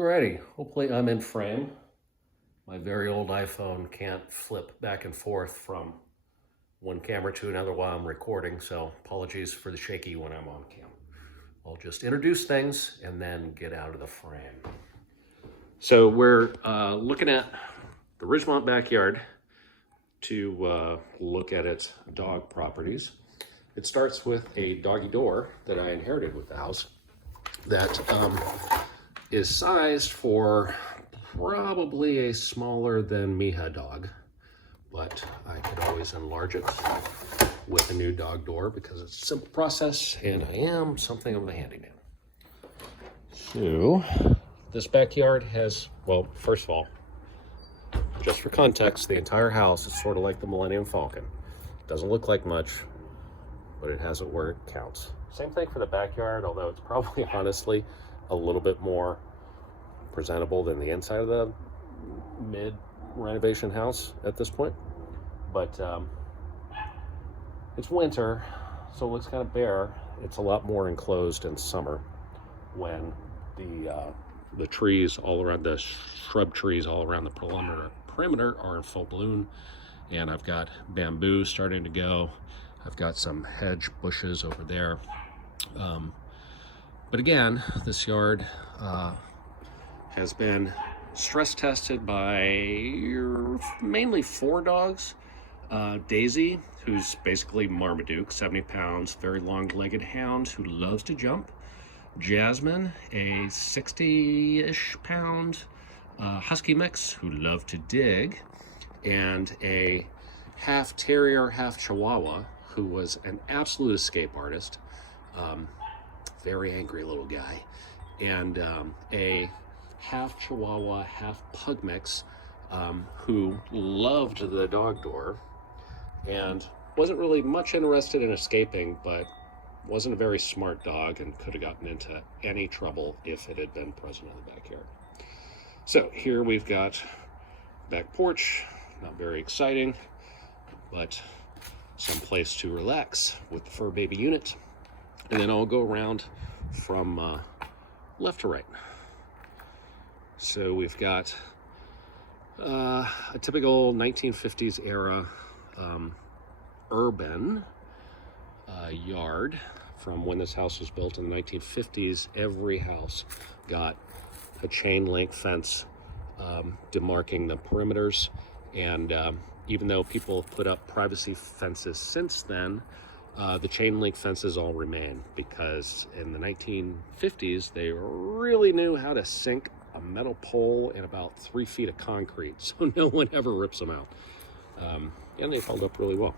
Alrighty, hopefully I'm in frame. My very old iPhone can't flip back and forth from one camera to another while I'm recording, so apologies for the shaky when I'm on cam. I'll just introduce things and then get out of the frame. So we're looking at the Ridgemont backyard to look at its dog properties. It starts with a doggy door that I inherited with the house that is sized for probably a smaller than Miha dog, but I could always enlarge it with a new dog door because it's a simple process and I am something of a handyman. So this backyard has, well, first of all, just for context, the entire house is sort of like the Millennium Falcon. Doesn't look like much, but it has it where it counts. Same thing for the backyard, although it's probably honestly a little bit more presentable than the inside of the mid-renovation house at this point. But it's winter, so it looks kind of bare. It's a lot more enclosed in summer when the trees all around, the shrub trees all around the perimeter are in full bloom, and I've got bamboo starting to go. I've got some hedge bushes over there. But again, this yard has been stress tested by mainly 4 dogs. Daisy, who's basically Marmaduke, 70 pounds, very long-legged hound who loves to jump. Jasmine, a 60-ish pound husky mix who loved to dig. And a half terrier, half chihuahua who was an absolute escape artist. Very angry little guy. And a half chihuahua, half pug mix who loved the dog door and wasn't really much interested in escaping, but wasn't a very smart dog and could have gotten into any trouble if it had been present in the backyard. So here we've got back porch, not very exciting, but some place to relax with the fur baby unit. And then I'll go around from left to right. So we've got a typical 1950s era urban yard from when this house was built in the 1950s. Every house got a chain link fence demarking the perimeters, and even though people have put up privacy fences since then, the chain link fences all remain because in the 1950s they really knew how to sink a metal pole in about 3 feet of concrete, so no one ever rips them out. And they held up really well.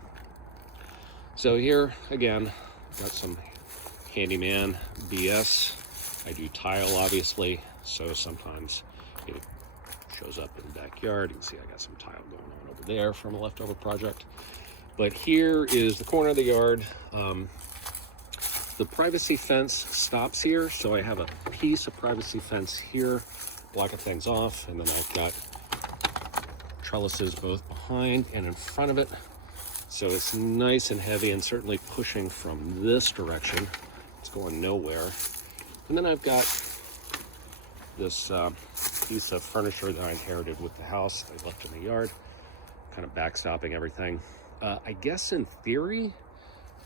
So here again, got some handyman BS. I do tile, obviously, so sometimes it shows up in the backyard. You can see I got some tile going on over there from a leftover project. But here is the corner of the yard. The privacy fence stops here, so I have a piece of privacy fence here, blocking things off, and then I've got trellises both behind and in front of it. So it's nice and heavy and certainly pushing from this direction. It's going nowhere. And then I've got this piece of furniture that I inherited with the house I left in the yard, kind of backstopping everything. I guess in theory,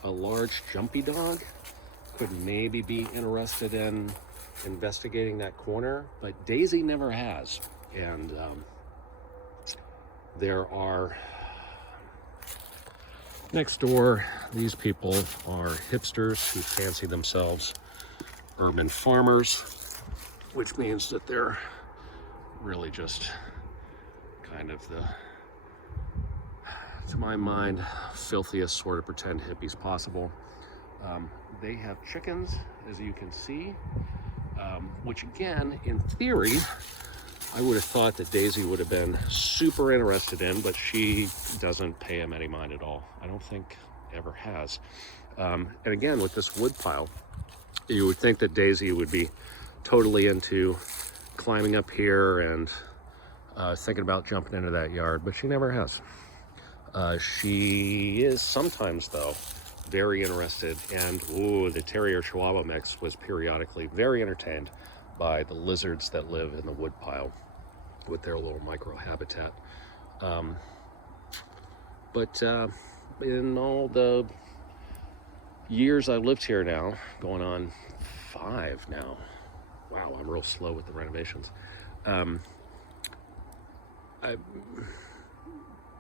a large jumpy dog could maybe be interested in investigating that corner, but Daisy never has. And there are, next door, these people are hipsters who fancy themselves urban farmers, which means that they're really just kind of the, to my mind, filthiest sort of pretend hippies possible. They have chickens, as you can see, which again, in theory, I would have thought that Daisy would have been super interested in, but she doesn't pay him any mind at all. I don't think ever has. And again, with this wood pile, you would think that Daisy would be totally into climbing up here and thinking about jumping into that yard, but she never has. She is sometimes, though, very interested, and the Terrier Chihuahua mix was periodically very entertained by the lizards that live in the woodpile with their little microhabitat. But in all the years I've lived here now, going on 5 now. Wow, I'm real slow with the renovations.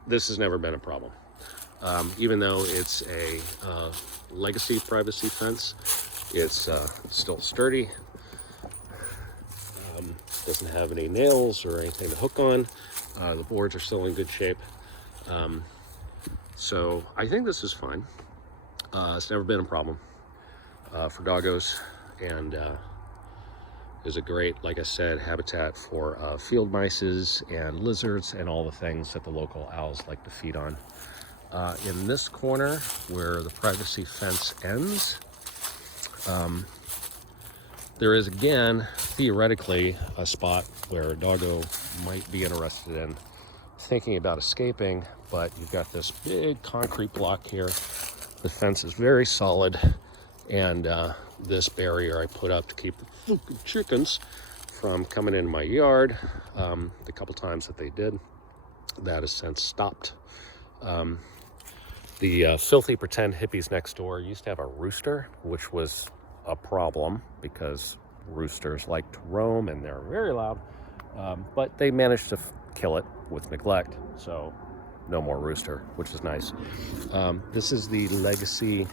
This has never been a problem. Even though it's a legacy privacy fence, it's still sturdy. Doesn't have any nails or anything to hook on. The boards are still in good shape. So I think this is fine. It's never been a problem for doggos, and is a great, like I said, habitat for field mices and lizards and all the things that the local owls like to feed on. In this corner where the privacy fence ends, there is again theoretically a spot where a doggo might be interested in thinking about escaping, but you've got this big concrete block here. The fence is very solid, and this barrier I put up to keep the chickens from coming in my yard. The couple times that they did, that has since stopped. The filthy pretend hippies next door used to have a rooster, which was a problem because roosters like to roam and they're very loud, but they managed to kill it with neglect, so no more rooster, which is nice. This is the legacy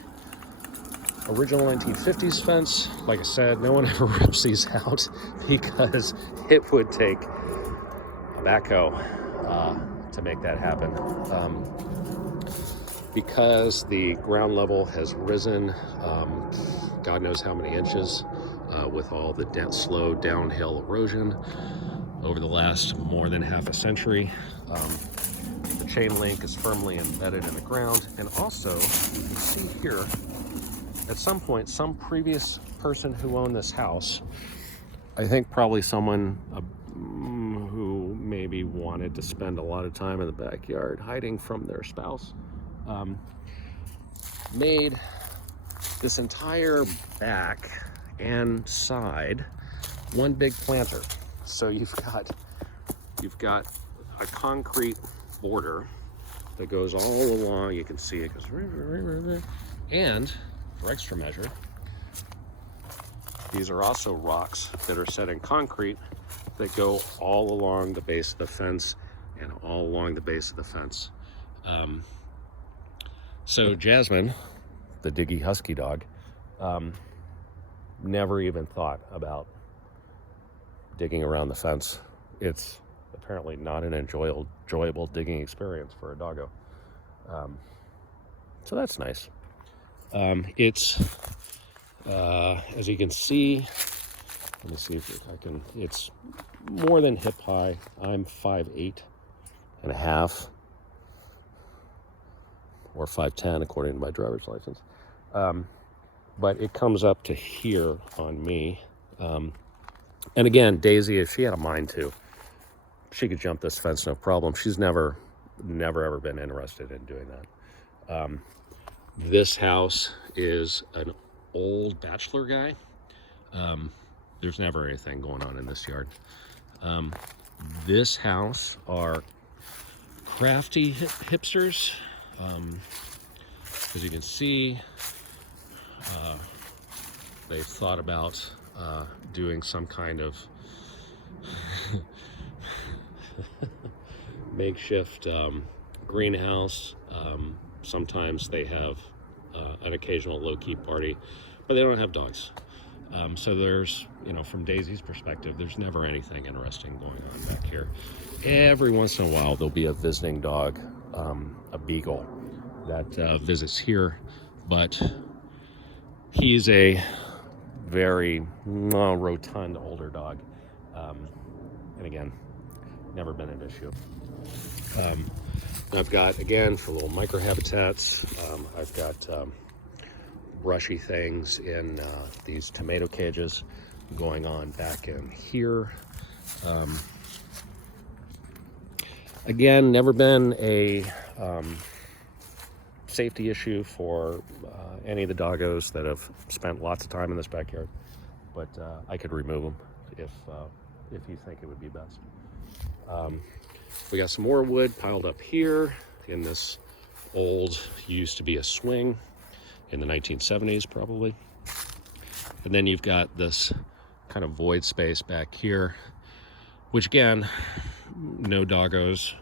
original 1950s fence. Like I said, no one ever rips these out because it would take a backhoe to make that happen. Because the ground level has risen God knows how many inches with all the slow downhill erosion over the last more than half a century. The chain link is firmly embedded in the ground, and also you can see here at some point some previous person who owned this house, I think probably someone who maybe wanted to spend a lot of time in the backyard hiding from their spouse, made this entire back and side one big planter. So you've got a concrete border that goes all along. You can see it goes, and for extra measure, these are also rocks that are set in concrete that go all along the base of the fence and all along the base of the fence. So Jasmine, the Diggy Husky dog, never even thought about digging around the fence. It's apparently not an enjoyable digging experience for a doggo. So that's nice. It's, as you can see, let me see if I can, it's more than hip high. I'm 5'8" and a half, or 5'10" according to my driver's license. But it comes up to here on me. And again, Daisy, if she had a mind to, she could jump this fence no problem. She's never ever been interested in doing that. This house is an old bachelor guy. There's never anything going on in this yard. This house are crafty hipsters. As you can see, they've thought about doing some kind of makeshift greenhouse. Sometimes they have an occasional low-key party, but they don't have dogs. So there's, from Daisy's perspective, there's never anything interesting going on back here. Every once in a while, there'll be a visiting dog, a beagle, that visits here, but he's a very rotund older dog. And again, never been an issue. I've got, again, for little microhabitats, I've got brushy things in these tomato cages going on back in here. Again, never been a safety issue for any of the doggos that have spent lots of time in this backyard, but I could remove them if you think it would be best. We got some more wood piled up here in this old, used to be a swing in the 1970s probably. And then you've got this kind of void space back here, which again, no doggos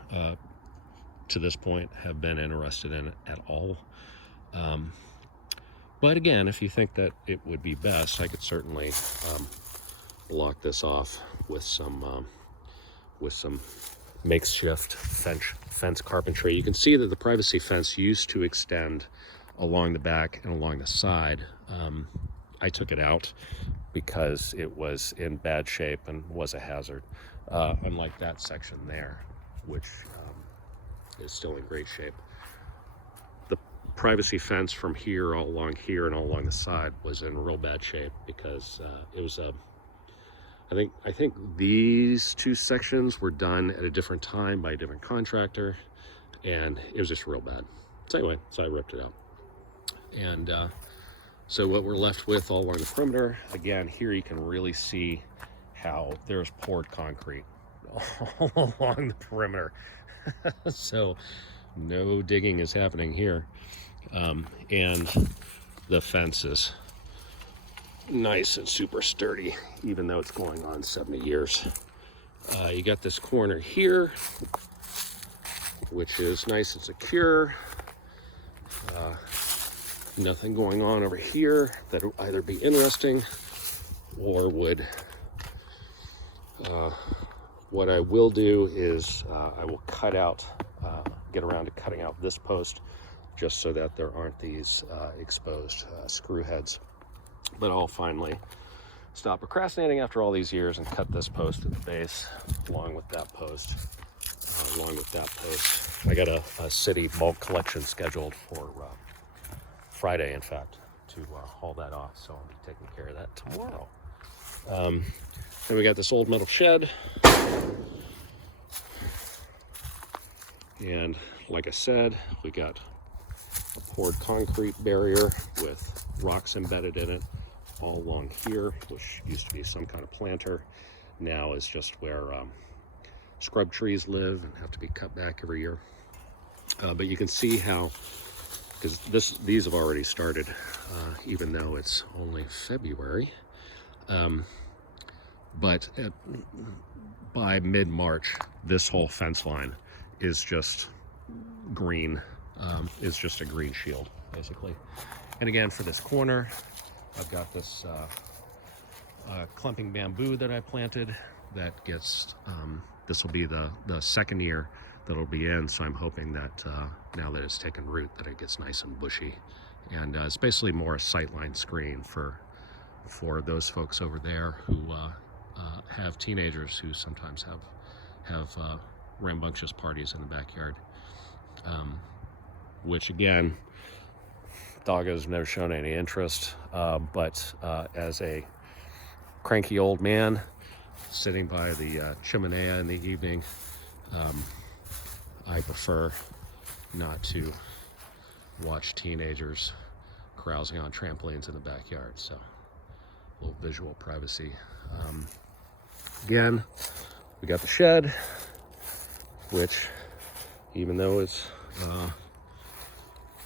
to this point have been interested in it at all. But again, if you think that it would be best, I could certainly block this off with some makeshift fence carpentry. You can see that the privacy fence used to extend along the back and along the side. I took it out because it was in bad shape and was a hazard, unlike that section there, which is still in great shape. The privacy fence from here all along here and all along the side was in real bad shape because it was I think these two sections were done at a different time by a different contractor, and it was just real bad. So anyway, so I ripped it out. And so what we're left with all along the perimeter, again, here you can really see how there's poured concrete all along the perimeter. So no digging is happening here. And the fence is nice and super sturdy, even though it's going on 70 years. You got this corner here, which is nice and secure. Nothing going on over here that would either be interesting or would. What I will do is I will get around to cutting out this post just so that there aren't these exposed screw heads. But I'll finally stop procrastinating after all these years and cut this post at the base along with that post. I got a city bulk collection scheduled for Friday, in fact, to haul that off, so I'll be taking care of that tomorrow. Then we got this old metal shed, and like I said, we got a poured concrete barrier with rocks embedded in it all along here, which used to be some kind of planter, now is just where scrub trees live and have to be cut back every year. But you can see how, because these have already started, even though it's only February. But by mid-March, this whole fence line is just green. Is just a green shield, basically. And again, for this corner, I've got this clumping bamboo that I planted that gets, this will be the second year that it'll be in, so I'm hoping that now that it's taken root, that it gets nice and bushy. And it's basically more a sightline screen for those folks over there who have teenagers who sometimes have rambunctious parties in the backyard. Which again, doggos have never shown any interest, but as a cranky old man sitting by the chimenea in the evening, I prefer not to watch teenagers carousing on trampolines in the backyard, so a little visual privacy. Again, we got the shed, which, even though it's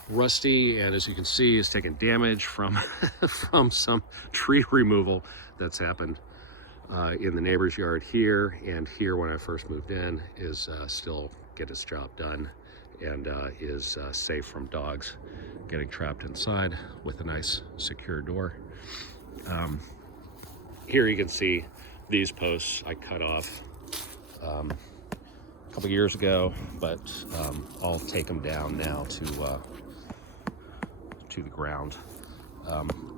rusty and, as you can see, is taking damage from from some tree removal that's happened in the neighbor's yard here and here when I first moved in, is still get its job done and is safe from dogs getting trapped inside with a nice secure door. Here you can see these posts I cut off a couple years ago, but I'll take them down now to the ground,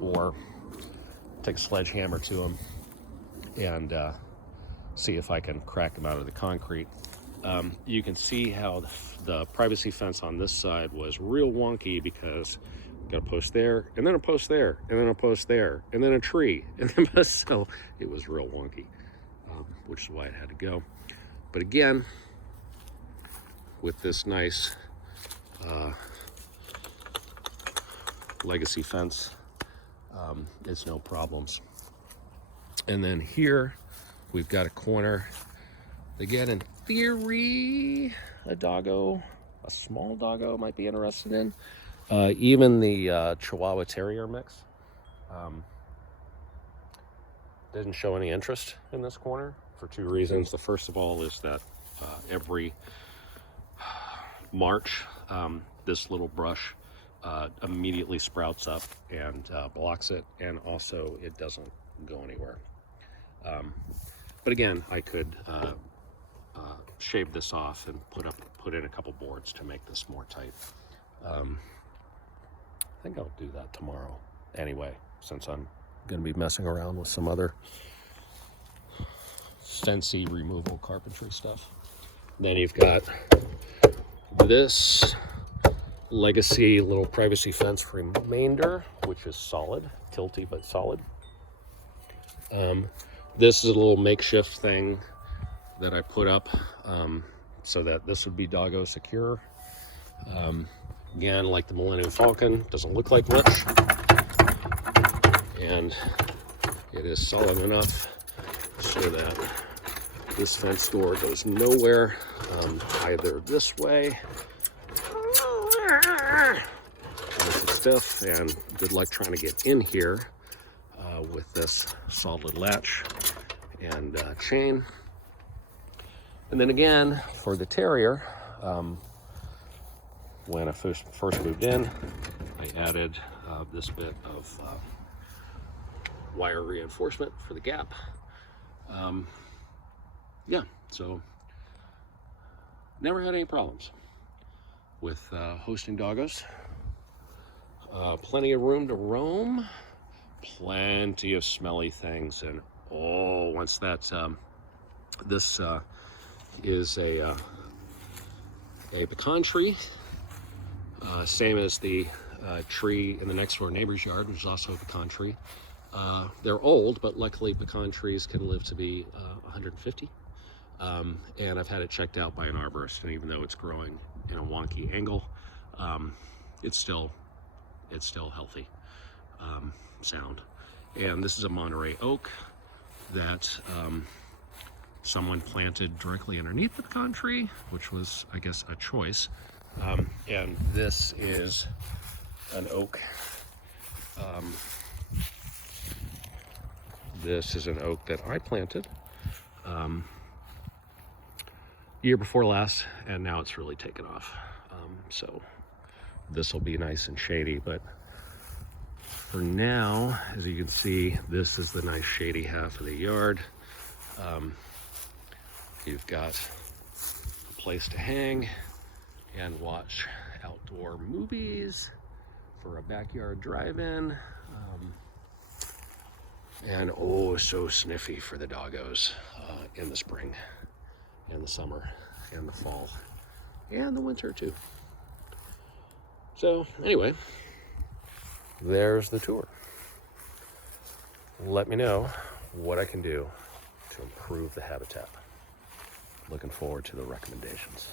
or take a sledgehammer to them and see if I can crack them out of the concrete. You can see how the privacy fence on this side was real wonky because got a post there, and then a post there, and then a post there, and then a tree, and then so it was real wonky, which is why it had to go. But again, with this nice legacy fence, it's no problems. And then here We've got a corner. Again, in theory, a doggo, a small doggo might be interested in. Even the Chihuahua Terrier mix didn't show any interest in this corner for two reasons. The first of all is that every March, this little brush immediately sprouts up and blocks it, and also it doesn't go anywhere. But again, I could shave this off and put in a couple boards to make this more tight. I think I'll do that tomorrow anyway, since I'm going to be messing around with some other fencey removal carpentry stuff. Then you've got this legacy little privacy fence remainder, which is solid, tilty but solid. This is a little makeshift thing that I put up so that this would be doggo secure. Again, like the Millennium Falcon, doesn't look like much, and it is solid enough so that this fence door goes nowhere, either this way. Nice and stiff, and good luck trying to get in here with this solid latch and chain. And then again, for the Terrier, when I first moved in, I added this bit of wire reinforcement for the gap. Yeah, so never had any problems with hosting doggos. Plenty of room to roam, plenty of smelly things, and once that this is a pecan tree, same as the tree in the next door neighbor's yard, which is also a pecan tree. They're old, but luckily pecan trees can live to be 150. And I've had it checked out by an arborist, and even though it's growing in a wonky angle, it's still healthy, sound. And this is a Monterey oak that someone planted directly underneath the pecan tree, which was, I guess, a choice. And this is an oak. This is an oak that I planted year before last, and now it's really taken off. So this will be nice and shady, but for now, as you can see, this is the nice shady half of the yard. You've got a place to hang and watch outdoor movies for a backyard drive-in. And oh, so sniffy for the doggos in the spring and the summer and the fall and the winter too. So anyway, there's the tour. Let me know what I can do to improve the habitat. Looking forward to the recommendations.